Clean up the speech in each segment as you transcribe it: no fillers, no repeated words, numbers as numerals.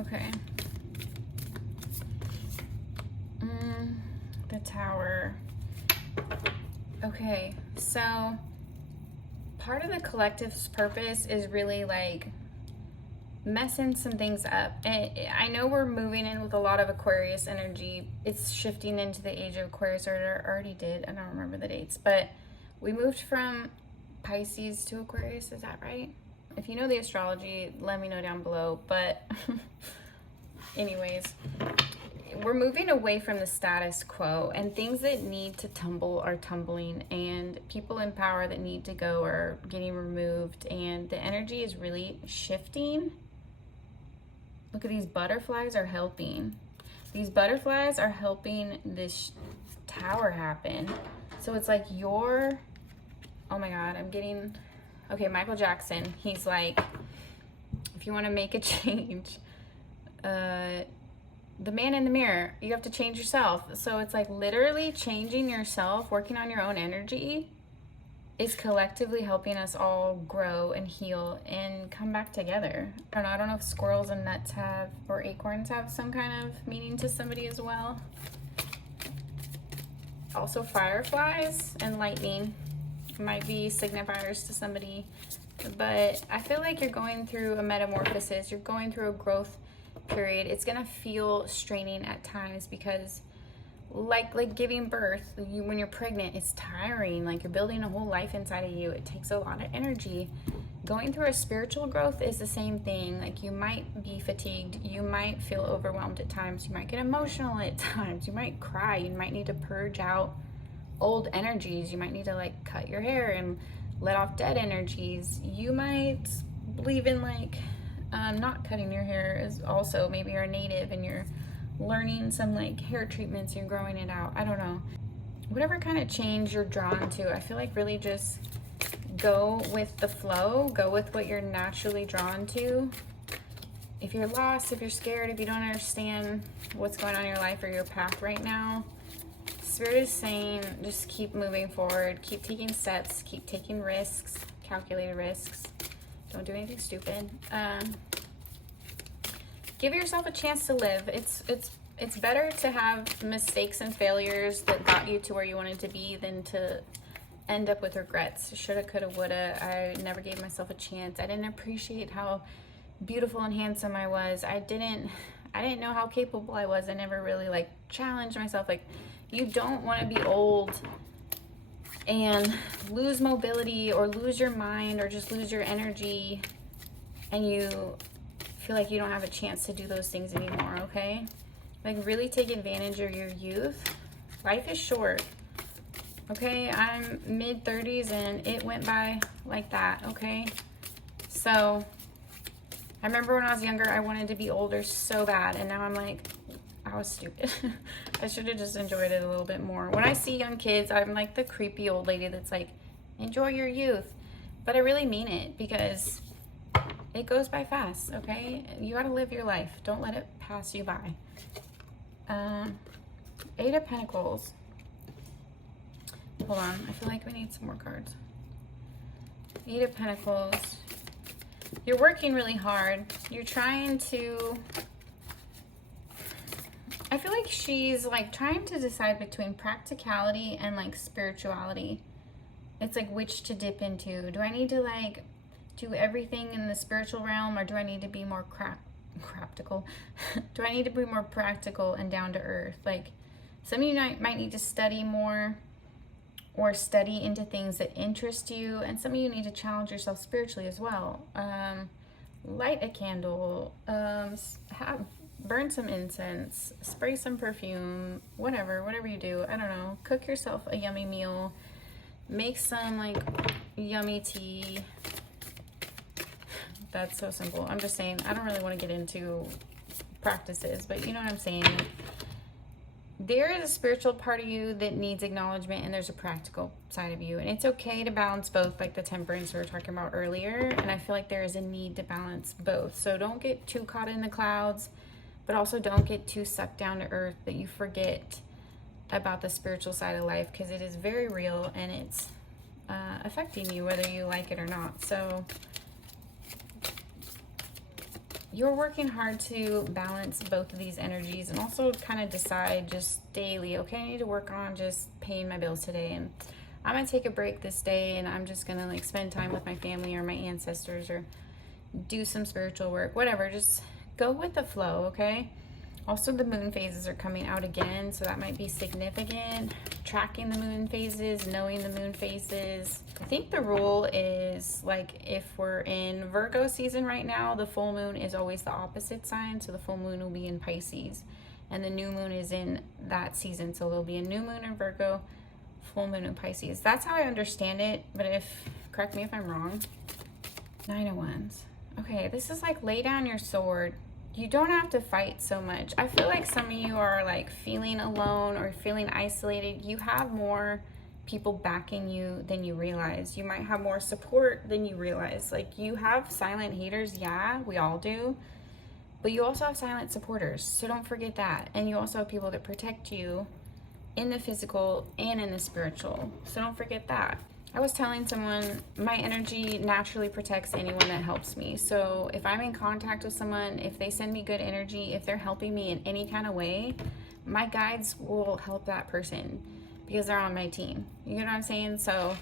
Okay. The Tower. Okay, so part of the collective's purpose is really like messing some things up. And I know we're moving in with a lot of Aquarius energy. It's shifting into the age of Aquarius, or it already did. I don't remember the dates, but we moved from Pisces to Aquarius. Is that right? If you know the astrology, let me know down below. But anyways, we're moving away from the status quo, and things that need to tumble are tumbling, and people in power that need to go are getting removed, and the energy is really shifting. Look at these butterflies are helping. These butterflies are helping this tower happen. So it's like oh my God, okay, Michael Jackson, he's like, if you want to make a change, the man in the mirror, you have to change yourself. So it's like literally changing yourself, working on your own energy is collectively helping us all grow and heal and come back together. I don't know if squirrels and nuts or acorns have some kind of meaning to somebody as well. Also fireflies and lightning might be signifiers to somebody. But I feel like you're going through a metamorphosis. You're going through a growth period. It's gonna feel straining at times because like giving birth, when you're pregnant, it's tiring. Like you're building a whole life inside of you. It takes a lot of energy. Going through a spiritual growth is the same thing. Like you might be fatigued, you might feel overwhelmed at times, you might get emotional at times, you might cry, you might need to purge out old energies, you might need to like cut your hair and let off dead energies. You might believe in like not cutting your hair is also, maybe you're a native and you're learning some like hair treatments, you're growing it out. I don't know. Whatever kind of change you're drawn to, I feel like really just go with the flow, go with what you're naturally drawn to. If you're lost, if you're scared, if you don't understand what's going on in your life or your path right now, Spirit is saying just keep moving forward, keep taking steps, keep taking risks, calculated risks. Don't do anything stupid. Give yourself a chance to live. It's better to have mistakes and failures that got you to where you wanted to be than to end up with regrets. Shoulda, coulda, woulda. I never gave myself a chance. I didn't appreciate how beautiful and handsome I was. I didn't know how capable I was. I never really like challenged myself. Like, you don't want to be old and lose mobility or lose your mind or just lose your energy and you feel like you don't have a chance to do those things anymore, okay? Like, really take advantage of your youth. Life is short, okay? I'm mid-30s and it went by like that, okay? So I remember when I was younger, I wanted to be older so bad, and now I'm like, I was stupid. I should have just enjoyed it a little bit more. When I see young kids, I'm like the creepy old lady that's like, enjoy your youth. But I really mean it, because it goes by fast, okay? You gotta live your life. Don't let it pass you by. Eight of Pentacles. Hold on, I feel like we need some more cards. Eight of Pentacles. You're working really hard. You're trying to... I feel like she's like trying to decide between practicality and like spirituality. It's like which to dip into. Do I need to like do everything in the spiritual realm, or do I need to be more practical? Do I need to be more practical and down to earth? Like, some of you might need to study more or study into things that interest you, and some of you need to challenge yourself spiritually as well. Light a candle, burn some incense, spray some perfume, whatever you do. I don't know. Cook yourself a yummy meal. Make some like yummy tea. That's so simple. I'm just saying, I don't really want to get into practices, but you know what I'm saying. There is a spiritual part of you that needs acknowledgement, and there's a practical side of you. And it's okay to balance both, like the temperance we were talking about earlier. And I feel like there is a need to balance both. So don't get too caught in the clouds, but also don't get too sucked down to earth that you forget about the spiritual side of life, because it is very real and it's affecting you whether you like it or not. So you're working hard to balance both of these energies and also kind of decide just daily, okay, I need to work on just paying my bills today, and I'm gonna take a break this day and I'm just gonna like spend time with my family or my ancestors or do some spiritual work, whatever. Just go with the flow, okay? Also, the moon phases are coming out again, so that might be significant. Tracking the moon phases, knowing the moon phases. I think the rule is, like, if we're in Virgo season right now, the full moon is always the opposite sign, so the full moon will be in Pisces, and the new moon is in that season, so there'll be a new moon in Virgo, full moon in Pisces. That's how I understand it, but correct me if I'm wrong. 9 of Wands. Okay, this is like lay down your sword. You don't have to fight so much. I feel like some of you are like feeling alone or feeling isolated. You have more people backing you than you realize. You might have more support than you realize. Like, you have silent haters, yeah, we all do. But you also have silent supporters, so don't forget that. And you also have people that protect you in the physical and in the spiritual, so don't forget that. I was telling someone my energy naturally protects anyone that helps me. So if I'm in contact with someone, if they send me good energy, if they're helping me in any kind of way, my guides will help that person because they're on my team. You know what I'm saying? So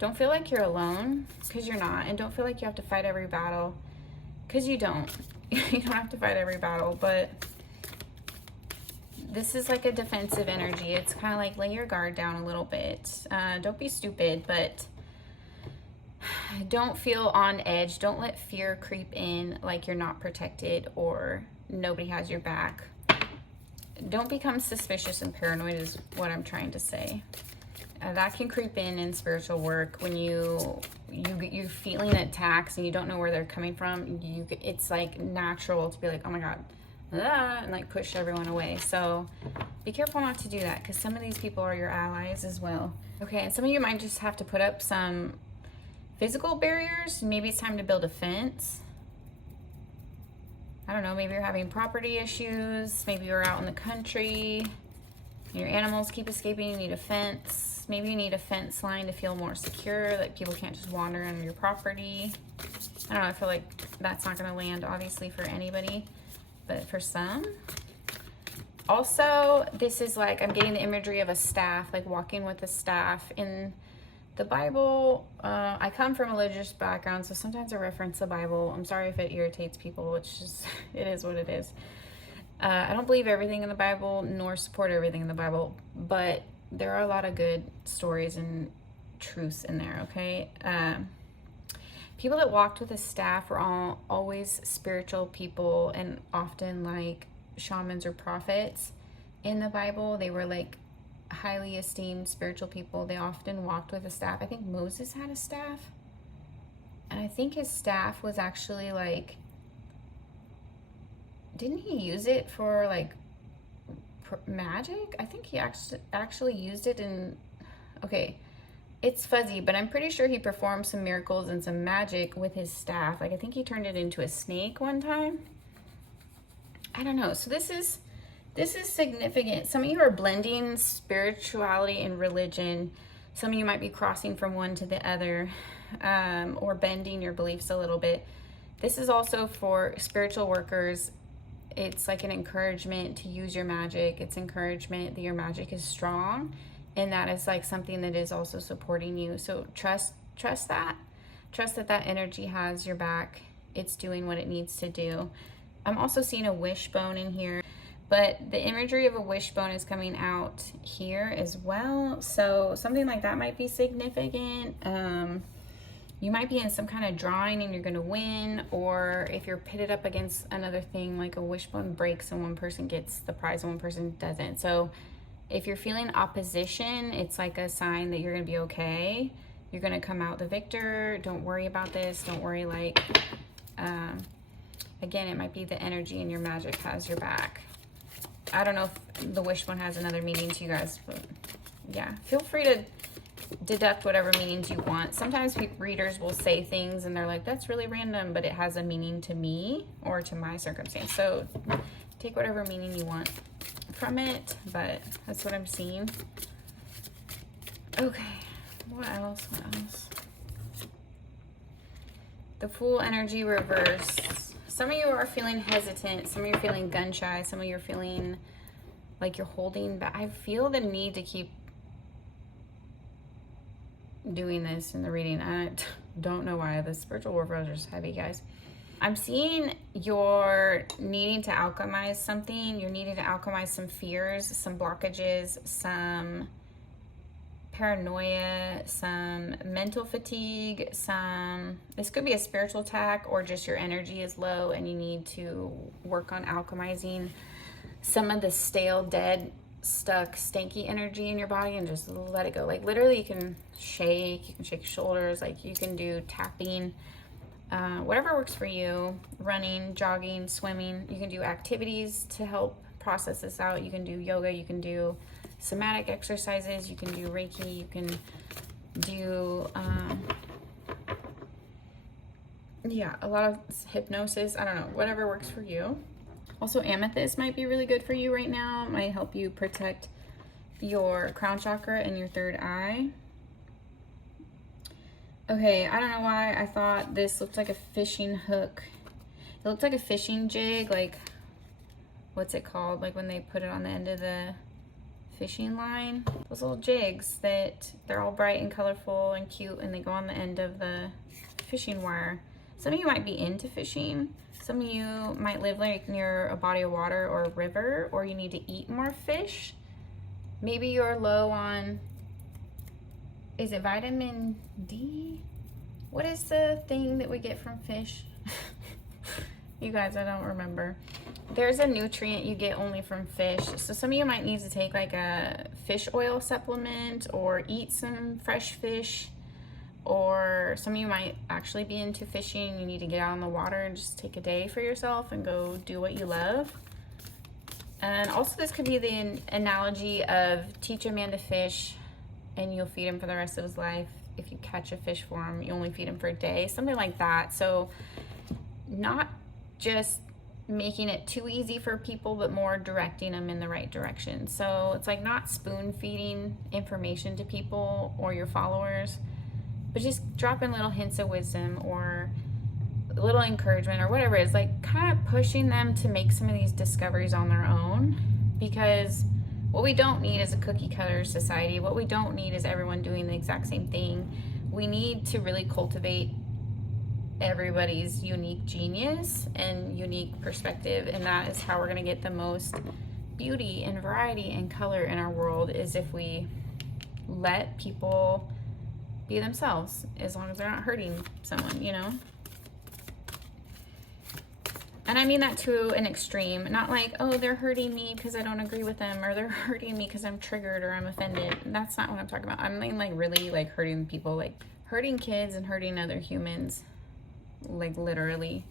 don't feel like you're alone, because you're not. And don't feel like you have to fight every battle, because you don't. You don't have to fight every battle, but this is like a defensive energy. It's kind of like lay your guard down a little bit. Don't be stupid, but don't feel on edge. Don't let fear creep in like you're not protected or nobody has your back. Don't become suspicious and paranoid is what I'm trying to say. That can creep in spiritual work when you're feeling attacks and you don't know where they're coming from. It's like natural to be like, oh my God, and like push everyone away. So be careful not to do that, because some of these people are your allies as well. Okay, and some of you might just have to put up some physical barriers. Maybe it's time to build a fence. I don't know, maybe you're having property issues. Maybe you're out in the country, your animals keep escaping, you need a fence. Maybe you need a fence line to feel more secure, that people can't just wander on your property. I don't know, I feel like that's not gonna land obviously for anybody, but for some. Also, this is like, I'm getting the imagery of a staff, like walking with a staff. In the Bible, I come from a religious background, so sometimes I reference the Bible. I'm sorry if it irritates people, it's just, it is what it is. I don't believe everything in the Bible, nor support everything in the Bible, but there are a lot of good stories and truths in there, okay? People that walked with a staff were always spiritual people, and often like shamans or prophets in the Bible. They were like highly esteemed spiritual people. They often walked with a staff. I think Moses had a staff, and I think his staff was actually like, didn't he use it for like magic? I think he actually used it in, okay, it's fuzzy, but I'm pretty sure he performed some miracles and some magic with his staff. Like, I think he turned it into a snake one time. I don't know. So this is significant. Some of you are blending spirituality and religion. Some of you might be crossing from one to the other, or bending your beliefs a little bit. This is also for spiritual workers. It's like an encouragement to use your magic. It's encouragement that your magic is strong, and that is like something that is also supporting you. So trust that. Trust that that energy has your back. It's doing what it needs to do. I'm also seeing a wishbone in here, but the imagery of a wishbone is coming out here as well. So something like that might be significant. You might be in some kind of drawing and you're going to win, or if you're pitted up against another thing, like a wishbone breaks and one person gets the prize and one person doesn't. So if you're feeling opposition, it's like a sign that you're going to be okay. You're going to come out the victor. Don't worry about this. Don't worry, like, again, it might be the energy and your magic has your back. I don't know if the wishbone has another meaning to you guys, but yeah, feel free to deduct whatever meanings you want. Sometimes readers will say things and they're like, that's really random, but it has a meaning to me or to my circumstance. So take whatever meaning you want from it, but that's what I'm seeing. Okay, what else? The Fool energy reverse. Some of you are feeling hesitant. Some of you are feeling gun shy. Some of you are feeling like you're holding back. I feel the need to keep doing this in the reading. I don't know why. The spiritual warfare is just heavy, guys. I'm seeing you're needing to alchemize something. You're needing to alchemize some fears, some blockages, some paranoia, some mental fatigue, this could be a spiritual attack, or just your energy is low and you need to work on alchemizing some of the stale, dead, stuck, stanky energy in your body and just let it go. Like literally you can shake your shoulders, like you can do tapping, whatever works for you, running, jogging, swimming. You can do activities to help process this out. You can do yoga, you can do somatic exercises, you can do Reiki, you can do a lot of hypnosis. I don't know, whatever works for you. Also, amethyst might be really good for you right now. It might help you protect your crown chakra and your third eye. Okay, I don't know why I thought this looked like a fishing hook. It looked like a fishing jig, like, what's it called? Like when they put it on the end of the fishing line. Those little jigs that they're all bright and colorful and cute, and they go on the end of the fishing wire. Some of you might be into fishing. Some of you might live like near a body of water or a river, or you need to eat more fish. Maybe you're low on, is it vitamin D? What is the thing that we get from fish? You guys, I don't remember. There's a nutrient you get only from fish. So some of you might need to take like a fish oil supplement or eat some fresh fish. Or some of you might actually be into fishing. You need to get out on the water and just take a day for yourself and go do what you love. And also this could be the analogy of teach a man to fish and you'll feed him for the rest of his life. If you catch a fish for him, you only feed him for a day, something like that. So not just making it too easy for people, but more directing them in the right direction. So it's like not spoon feeding information to people or your followers, but just dropping little hints of wisdom or a little encouragement or whatever it is, like kind of pushing them to make some of these discoveries on their own. Because what we don't need is a cookie cutter society. What we don't need is everyone doing the exact same thing. We need to really cultivate everybody's unique genius and unique perspective, and that is how we're going to get the most beauty and variety and color in our world, is if we let people be themselves, as long as they're not hurting someone, you know. And I mean that to an extreme, not like, oh, they're hurting me because I don't agree with them, or they're hurting me because I'm triggered or I'm offended. That's not what I'm talking about. I mean like really like hurting people, like hurting kids and hurting other humans, like literally,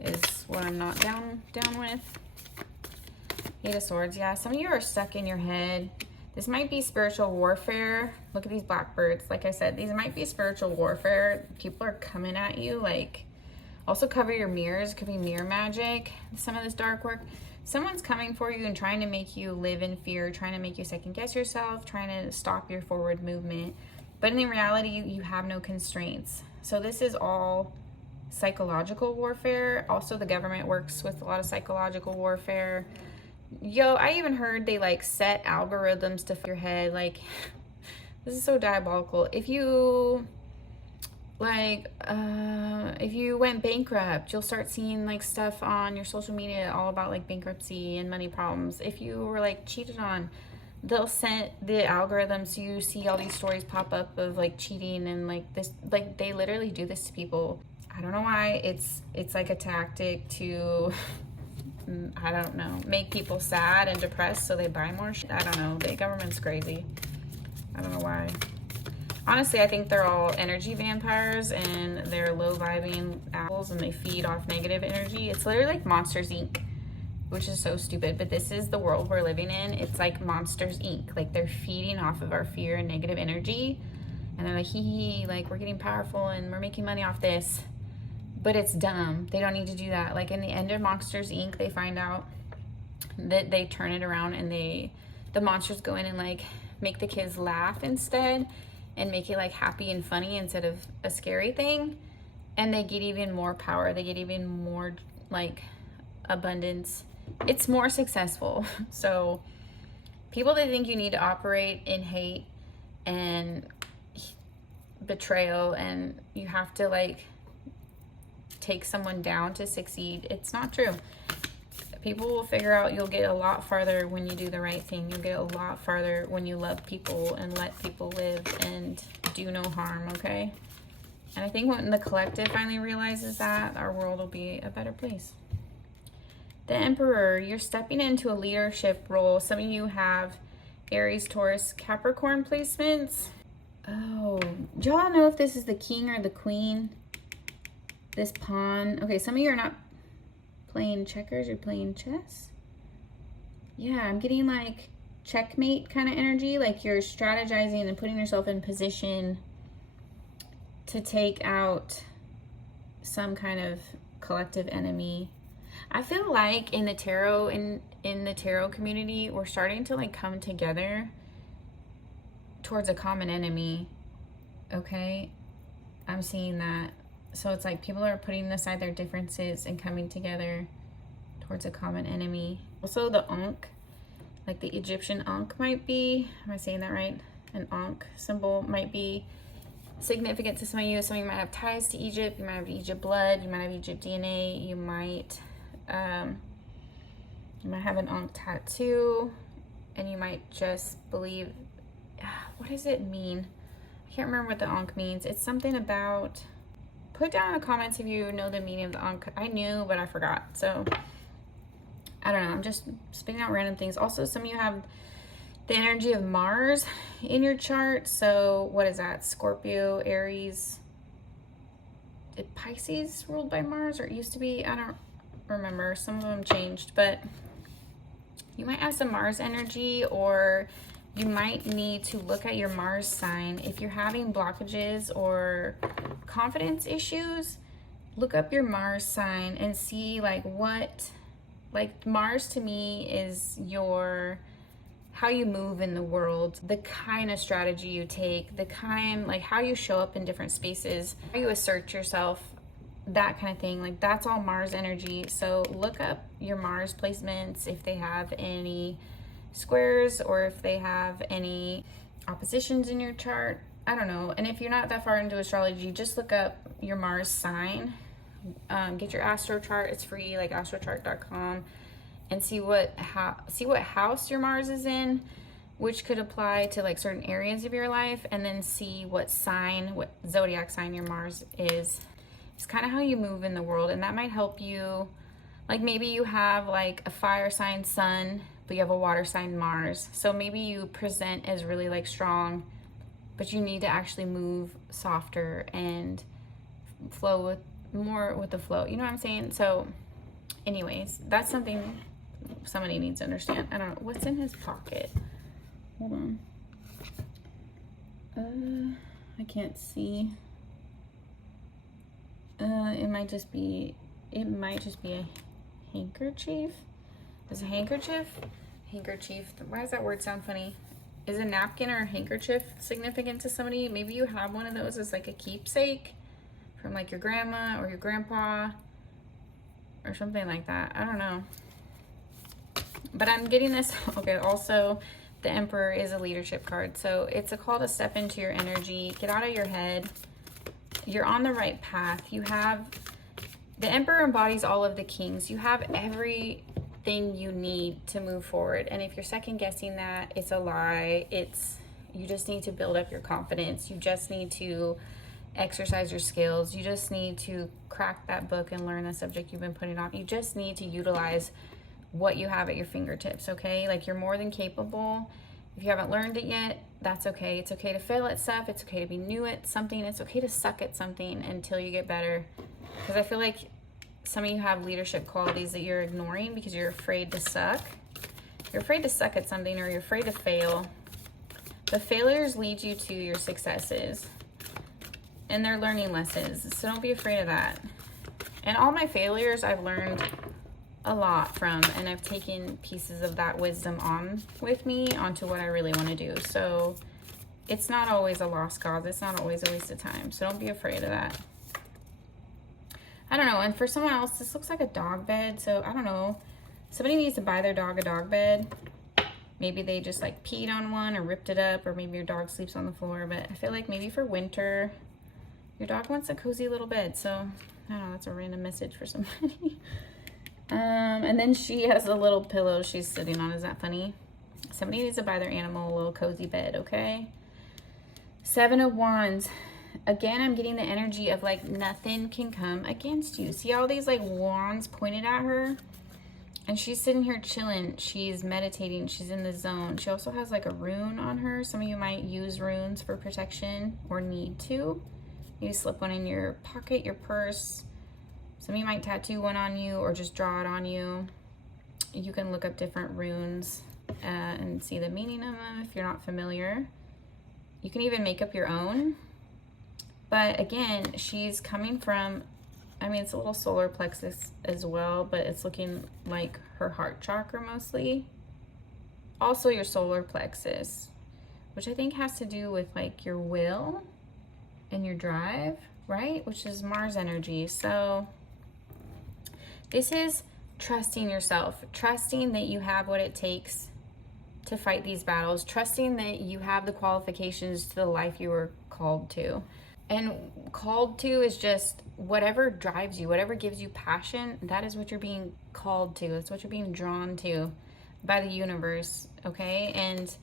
is what I'm not down with. Eight of Swords. Yeah, some of you are stuck in your head. This might be spiritual warfare. Look at these blackbirds. Like I said, these might be spiritual warfare. People are coming at you. Like, also cover your mirrors. It could be mirror magic, some of this dark work. Someone's coming for you and trying to make you live in fear, trying to make you second guess yourself, trying to stop your forward movement. But in reality, you have no constraints. So this is all psychological warfare. Also, the government works with a lot of psychological warfare. Yo, I even heard they like set algorithms to your head. Like, this is so diabolical. If you like, if you went bankrupt, you'll start seeing like stuff on your social media all about like bankruptcy and money problems. If you were like cheated on, they'll set the algorithms so you see all these stories pop up of like cheating and like this. Like, they literally do this to people. I don't know why. It's like a tactic to I don't know, make people sad and depressed so they buy more shit. I don't know. The government's crazy. I don't know why. Honestly, I think they're all energy vampires and they're low vibing apples and they feed off negative energy. It's literally like Monsters Inc., which is so stupid, but this is the world we're living in. It's like Monsters Inc. Like, they're feeding off of our fear and negative energy, and they're like, hee, like, we're getting powerful and we're making money off this. But it's dumb. They don't need to do that. Like, in the end of Monsters Inc., they find out that they turn it around and the monsters go in and like make the kids laugh instead and make it like happy and funny instead of a scary thing. And they get even more power. They get even more like abundance, it's more successful. So people that think you need to operate in hate and betrayal and you have to like take someone down to succeed, it's not true. People will figure out you'll get a lot farther when you do the right thing. You'll get a lot farther when you love people and let people live and do no harm, okay? And I think when the collective finally realizes that, our world will be a better place. The Emperor, you're stepping into a leadership role. Some of you have Aries, Taurus, Capricorn placements. Oh, do y'all know if this is the king or the queen? This pawn. Okay, some of you are not playing checkers, you're playing chess. Yeah, I'm getting like checkmate kind of energy, like you're strategizing and putting yourself in position to take out some kind of collective enemy. I feel like in the tarot, in the tarot community, we're starting to like come together towards a common enemy. Okay, I'm seeing that. So it's like people are putting aside their differences and coming together towards a common enemy. Also the Ankh, like the Egyptian Ankh might be, am I saying that right? An Ankh symbol might be significant to some of you. Some of you might have ties to Egypt. You might have Egypt blood. You might have Egypt DNA. You might have an Ankh tattoo, and you might just believe. What does it mean? I can't remember what the Ankh means. It's something about. Put down in the comments if you know the meaning of the Ankh. I knew, but I forgot. So I don't know. I'm just spitting out random things. Also, some of you have the energy of Mars in your chart. So what is that? Scorpio, Aries. Did Pisces ruled by Mars, or it used to be? I don't remember. Some of them changed, but you might have some Mars energy, or you might need to look at your Mars sign. If you're having blockages or confidence issues, look up your Mars sign and see like what, like Mars to me is your, how you move in the world, the kind of strategy you take, the kind, like how you show up in different spaces, how you assert yourself, that kind of thing. Like that's all Mars energy. So look up your Mars placements if they have any squares or if they have any oppositions in your chart. I don't know. And if you're not that far into astrology, just look up your Mars sign. Get your astro chart. It's free, like astrochart.com, and see what house your Mars is in, which could apply to like certain areas of your life, and then see what sign, what zodiac sign your Mars is. It's kind of how you move in the world, and that might help you. Like maybe you have like a fire sign Sun, but you have a water sign Mars. So maybe you present as really like strong, but you need to actually move softer and flow with more with the flow. You know what I'm saying? So anyways, that's something somebody needs to understand. I don't know. What's in his pocket? Hold on. I can't see. It might just be a handkerchief. Is a handkerchief? Handkerchief. Why does that word sound funny? Is a napkin or a handkerchief significant to somebody? Maybe you have one of those as like a keepsake from like your grandma or your grandpa or something like that. I don't know. But I'm getting this. Okay, also the Emperor is a leadership card. So it's a call to step into your energy, get out of your head. You're on the right path. You have, the Emperor embodies all of the kings. You have everything you need to move forward. And if you're second guessing that, it's a lie. You just need to build up your confidence. You just need to exercise your skills. You just need to crack that book and learn the subject you've been putting off. You just need to utilize what you have at your fingertips, okay? Like you're more than capable. If you haven't learned it yet, that's okay. It's okay to fail at stuff. It's okay to be new at something. It's okay to suck at something until you get better. Because I feel like some of you have leadership qualities that you're ignoring because you're afraid to suck. You're afraid to suck at something, or you're afraid to fail. The failures lead you to your successes, and they're learning lessons. So don't be afraid of that. And all my failures I've learned a lot from, and I've taken pieces of that wisdom on with me onto what I really want to do. So it's not always a lost cause. It's not always a waste of time. So don't be afraid of that. I don't know. And for someone else, this looks like a dog bed. So I don't know. Somebody needs to buy their dog a dog bed. Maybe they just like peed on one or ripped it up, or maybe your dog sleeps on the floor. But I feel like maybe for winter, your dog wants a cozy little bed. So I don't know, that's a random message for somebody. And then she has a little pillow she's sitting on. Is that funny? Somebody needs to buy their animal a little cozy bed, okay? 7 of Wands. Again, I'm getting the energy of like nothing can come against you. See all these like wands pointed at her? And she's sitting here chilling. She's meditating. She's in the zone. She also has like a rune on her. Some of you might use runes for protection or need to. Maybe slip one in your pocket, your purse. Some of you might tattoo one on you or just draw it on you. You can look up different runes and see the meaning of them if you're not familiar. You can even make up your own. But again, she's coming from, I mean, it's a little solar plexus as well, but it's looking like her heart chakra mostly. Also your solar plexus, which I think has to do with like your will and your drive, right? Which is Mars energy. So this is trusting yourself, trusting that you have what it takes to fight these battles, trusting that you have the qualifications to the life you were called to. And called to is just whatever drives you, whatever gives you passion, that is what you're being called to. That's what you're being drawn to by the universe, okay? And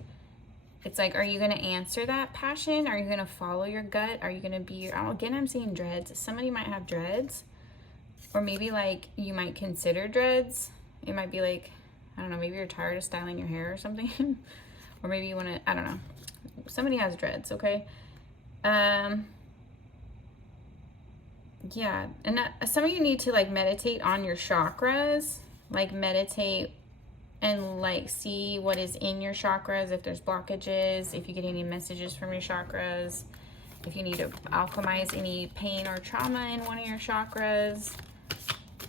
it's like, are you going to answer that passion? Are you going to follow your gut? Are you going to be, again, I'm seeing dreads. Somebody might have dreads, or maybe like you might consider dreads. It might be like, I don't know, maybe you're tired of styling your hair or something. Or maybe you want to, I don't know. Somebody has dreads, okay? Yeah, and some of you need to like meditate on your chakras, like meditate and like see what is in your chakras, if there's blockages, if you get any messages from your chakras, if you need to alchemize any pain or trauma in one of your chakras,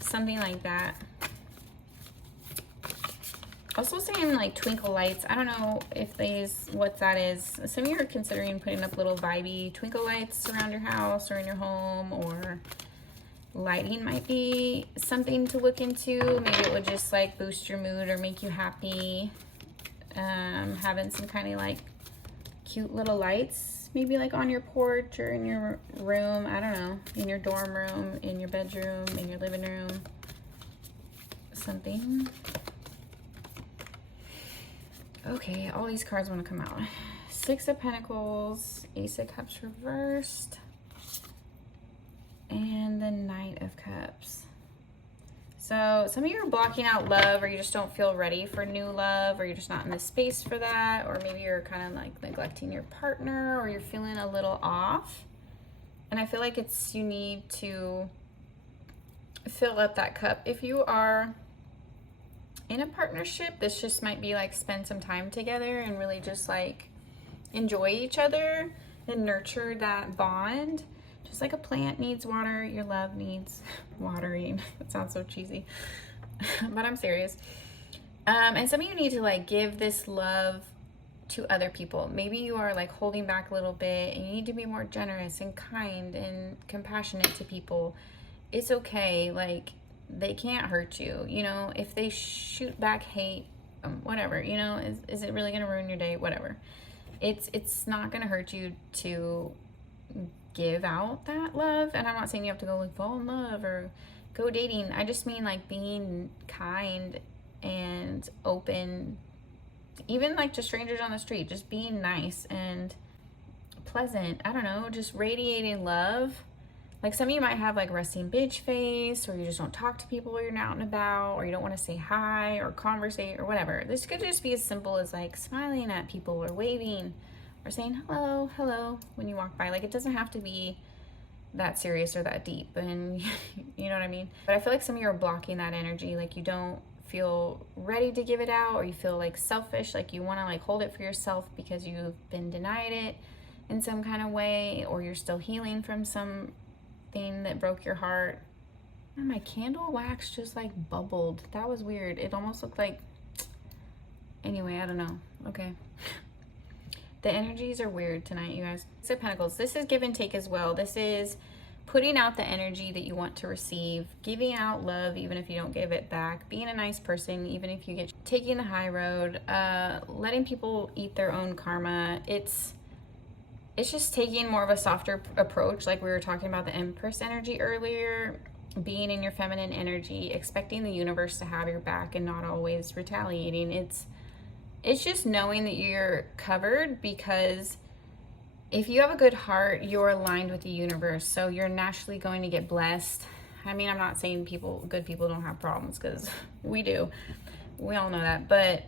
something like that. Also saying like twinkle lights. I don't know if what that is. Some of you are considering putting up little vibey twinkle lights around your house or in your home, or lighting might be something to look into. Maybe it would just like boost your mood or make you happy. Having some kind of like cute little lights, maybe like on your porch or in your room. I don't know, in your dorm room, in your bedroom, in your living room, something. Okay, all these cards want to come out. 6 of Pentacles, Ace of Cups reversed, and the Knight of Cups. So some of you are blocking out love, or you just don't feel ready for new love, or you're just not in the space for that, or maybe you're kind of like neglecting your partner, or you're feeling a little off. And I feel like you need to fill up that cup. If you are in a partnership, this just might be like spend some time together and really just like enjoy each other and nurture that bond. Just like a plant needs water, your love needs watering. That sounds so cheesy, but I'm serious. And some of you need to like give this love to other people. Maybe you are like holding back a little bit, and you need to be more generous and kind and compassionate to people. It's okay. Like, they can't hurt you, you know. If they shoot back hate, whatever, you know, is it really gonna ruin your day? Whatever. It's not gonna hurt you to give out that love. And I'm not saying you have to go like fall in love or go dating. I just mean like being kind and open, even like to strangers on the street, just being nice and pleasant. I don't know, just radiating love. Like some of you might have like resting bitch face, or you just don't talk to people while you're out and about, or you don't want to say hi or conversate or whatever. This could just be as simple as like smiling at people or waving or saying hello when you walk by. Like, it doesn't have to be that serious or that deep, and you know what I mean? But I feel like some of you are blocking that energy. Like, you don't feel ready to give it out, or you feel like selfish, like you want to like hold it for yourself because you've been denied it in some kind of way, or you're still healing from some thing that broke your heart. And my candle wax just like bubbled. That was weird. It almost looked like, anyway, I don't know. Okay. The energies are weird tonight, you guys. Six of Pentacles. This is give and take as well. This is putting out the energy that you want to receive, giving out love even if you don't give it back, being a nice person even if you get taking the high road, letting people eat their own karma. It's just taking more of a softer approach, like we were talking about the Empress energy earlier, being in your feminine energy, expecting the universe to have your back and not always retaliating. It's just knowing that you're covered, because if you have a good heart, you're aligned with the universe, so you're naturally going to get blessed. I mean, I'm not saying good people don't have problems, because we do. We all know that, but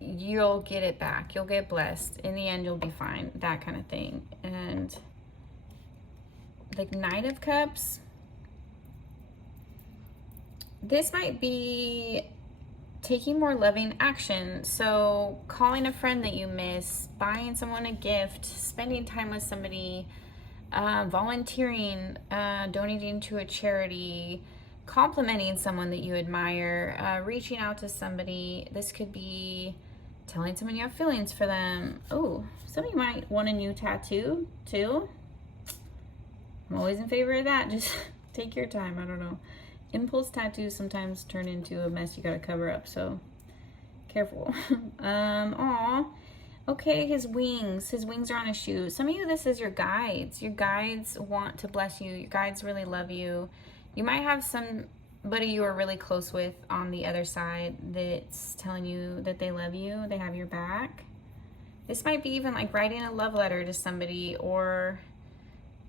you'll get it back. You'll get blessed. In the end, you'll be fine. That kind of thing. And the Knight of Cups, this might be taking more loving action. So calling a friend that you miss, buying someone a gift, spending time with somebody, volunteering, donating to a charity, complimenting someone that you admire, reaching out to somebody. This could be telling someone you have feelings for them. Oh, some of you might want a new tattoo too. I'm always in favor of that. Just take your time. I don't know. Impulse tattoos sometimes turn into a mess you gotta cover up, so careful. Aw. Okay, his wings are on his shoe. Some of you, this is your guides. Your guides want to bless you. Your guides really love you. You might have somebody you are really close with on the other side that's telling you that they love you, they have your back. This might be even like writing a love letter to somebody, or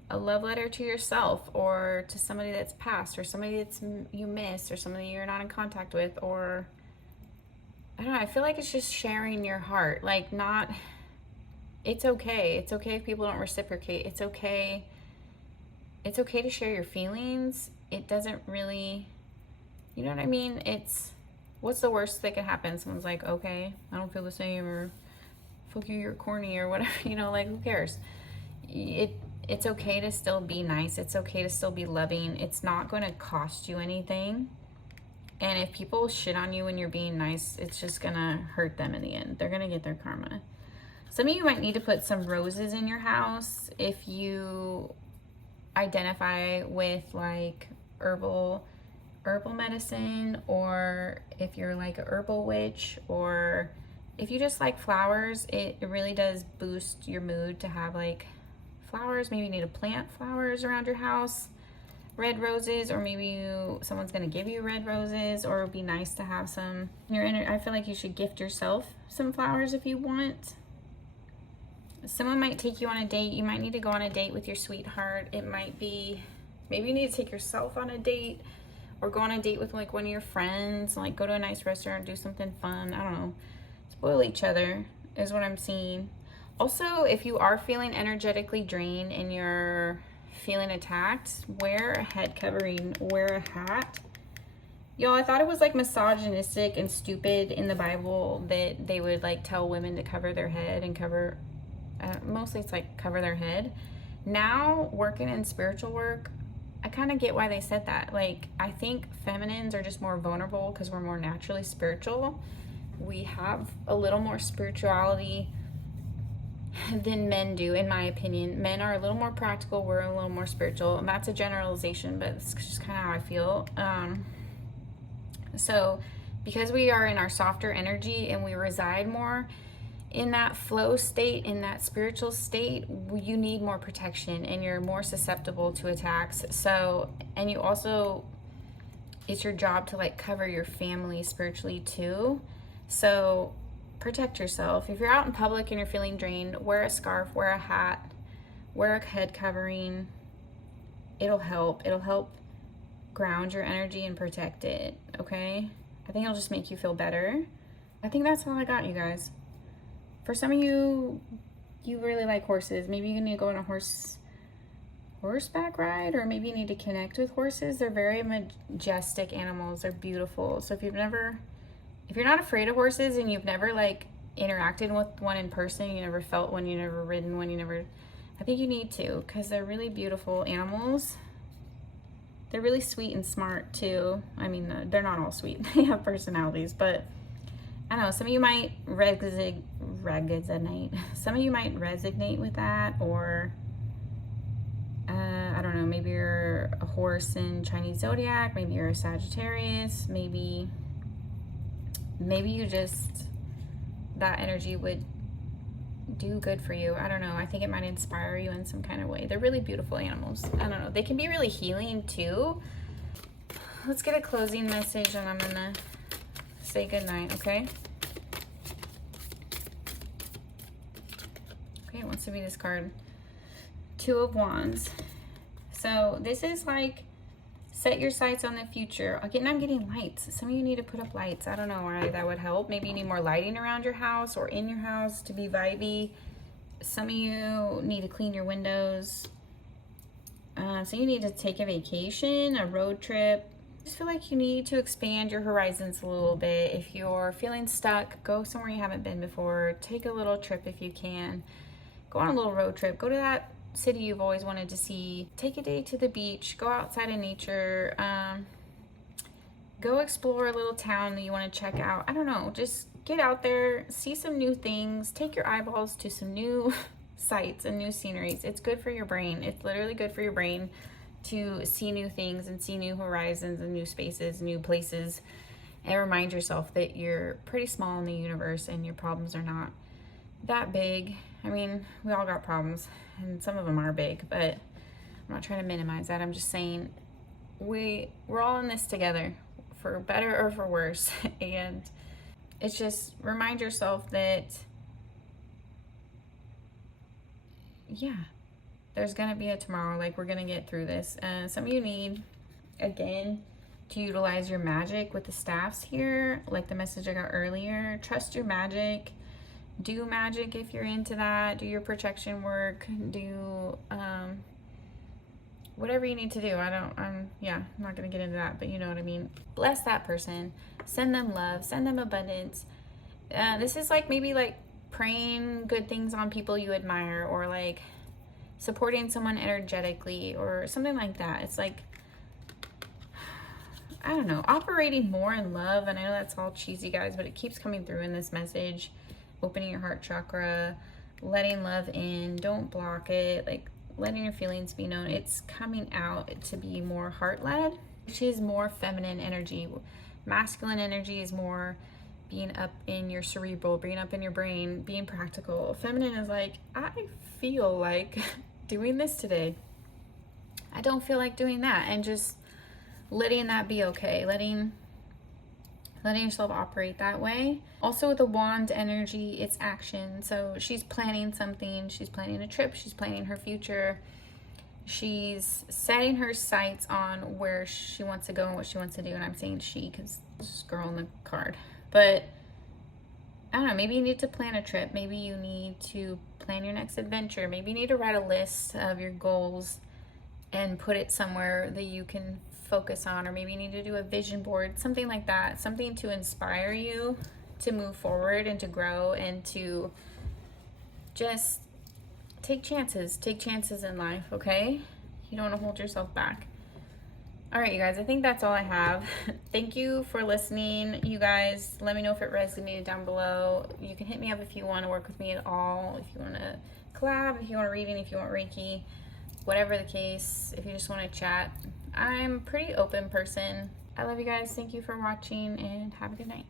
a love letter to yourself, or to somebody that's passed, or somebody that's you miss, or somebody you're not in contact with, or I don't know. I feel like it's just sharing your heart. Like, not, it's okay. It's okay if people don't reciprocate. It's okay. It's okay to share your feelings. It doesn't really, you know what I mean? What's the worst that could happen? Someone's like, okay, I don't feel the same, or fuck you, you're corny, or whatever, you know, like, who cares? It's okay to still be nice. It's okay to still be loving. It's not going to cost you anything. And if people shit on you when you're being nice, it's just going to hurt them in the end. They're going to get their karma. Some of you might need to put some roses in your house if you identify with like herbal medicine, or if you're like a herbal witch, or if you just like flowers. It really does boost your mood to have like flowers. Maybe you need to plant flowers around your house, red roses, or maybe someone's going to give you red roses, or it would be nice to have some in your I feel like you should gift yourself some flowers if you want. Someone might take you on a date. You might need to go on a date with your sweetheart. It might be, maybe you need to take yourself on a date, or go on a date with like one of your friends, like go to a nice restaurant, do something fun. I don't know. Spoil each other is what I'm seeing. Also, if you are feeling energetically drained and you're feeling attacked, wear a head covering, wear a hat. Y'all, I thought it was like misogynistic and stupid in the Bible that they would like tell women to cover their head and cover, mostly it's like cover their head. Now, working in spiritual work, I kind of get why they said that. Like, I think feminines are just more vulnerable because we're more naturally spiritual. We have a little more spirituality than men do, in my opinion. Men are a little more practical, we're a little more spiritual, and that's a generalization, but it's just kind of how I feel. So because we are in our softer energy and we reside more in that flow state, in that spiritual state, you need more protection and you're more susceptible to attacks. So, and you also, it's your job to like cover your family spiritually too. So protect yourself. If you're out in public and you're feeling drained, wear a scarf, wear a hat, wear a head covering. It'll help. It'll help ground your energy and protect it, okay? I think it'll just make you feel better. I think that's all I got, you guys. For some of you, you really like horses. Maybe you need to go on a horseback ride, or maybe you need to connect with horses. They're very majestic animals. They're beautiful. So if you're not afraid of horses and you've never like interacted with one in person, you never felt one, you never ridden one, I think you need to, because they're really beautiful animals. They're really sweet and smart too. I mean, they're not all sweet. They have personalities, but I don't know, some of you might resonate with that, or I don't know, maybe you're a horse in Chinese zodiac, maybe you're a Sagittarius, maybe you just, that energy would do good for you. I don't know. I think it might inspire you in some kind of way. They're really beautiful animals. I don't know. They can be really healing too. Let's get a closing message and I'm gonna say goodnight, okay? Okay, it wants to be this card. Two of Wands. So this is like, set your sights on the future. Again, I'm getting lights. Some of you need to put up lights. I don't know why that would help. Maybe you need more lighting around your house or in your house to be vibey. Some of you need to clean your windows. So you need to take a vacation, a road trip. I just feel like you need to expand your horizons a little bit. If you're feeling stuck, go somewhere you haven't been before. Take a little trip if you can. Go on a little road trip. Go to that city you've always wanted to see. Take a day to the beach. Go outside in nature. Go explore a little town that you want to check out. I don't know. Just get out there. See some new things. Take your eyeballs to some new sights and new sceneries. It's good for your brain. It's literally good for your brain to see new things and see new horizons and new spaces, new places, and remind yourself that you're pretty small in the universe and your problems are not that big. I mean, we all got problems and some of them are big, but I'm not trying to minimize that. I'm just saying we're all in this together, for better or for worse. And it's just remind yourself that, yeah, there's gonna be a tomorrow. Like, we're gonna get through this. Some of you need, again, to utilize your magic with the staffs here, like the message I got earlier. Trust your magic. Do magic if you're into that. Do your protection work. Do whatever you need to do. I'm not gonna get into that, but you know what I mean. Bless that person. Send them love. Send them abundance. This is like maybe like praying good things on people you admire, or like supporting someone energetically or something like that. It's like, I don't know, operating more in love. And I know that's all cheesy, guys, but it keeps coming through in this message. Opening your heart chakra, letting love in, don't block it, like letting your feelings be known. It's coming out to be more heart-led, which is more feminine energy. Masculine energy is more being up in your cerebral, being up in your brain, being practical. Feminine is like, I feel like doing this today. I don't feel like doing that, and just letting that be okay. Letting yourself operate that way. Also with the wand energy, it's action. So she's planning something. She's planning a trip. She's planning her future. She's setting her sights on where she wants to go and what she wants to do. And I'm saying she because this girl in the card. But I don't know, maybe you need to plan a trip. Maybe you need to plan your next adventure. Maybe you need to write a list of your goals and put it somewhere that you can focus on, or maybe you need to do a vision board, something like that, something to inspire you to move forward and to grow and to just take chances in life, okay? You don't want to hold yourself back. All right, you guys, I think that's all I have. Thank you for listening. You guys, let me know if it resonated down below. You can hit me up if you want to work with me at all, if you want to collab, if you want a reading, if you want Reiki, whatever the case, if you just want to chat. I'm a pretty open person. I love you guys. Thank you for watching and have a good night.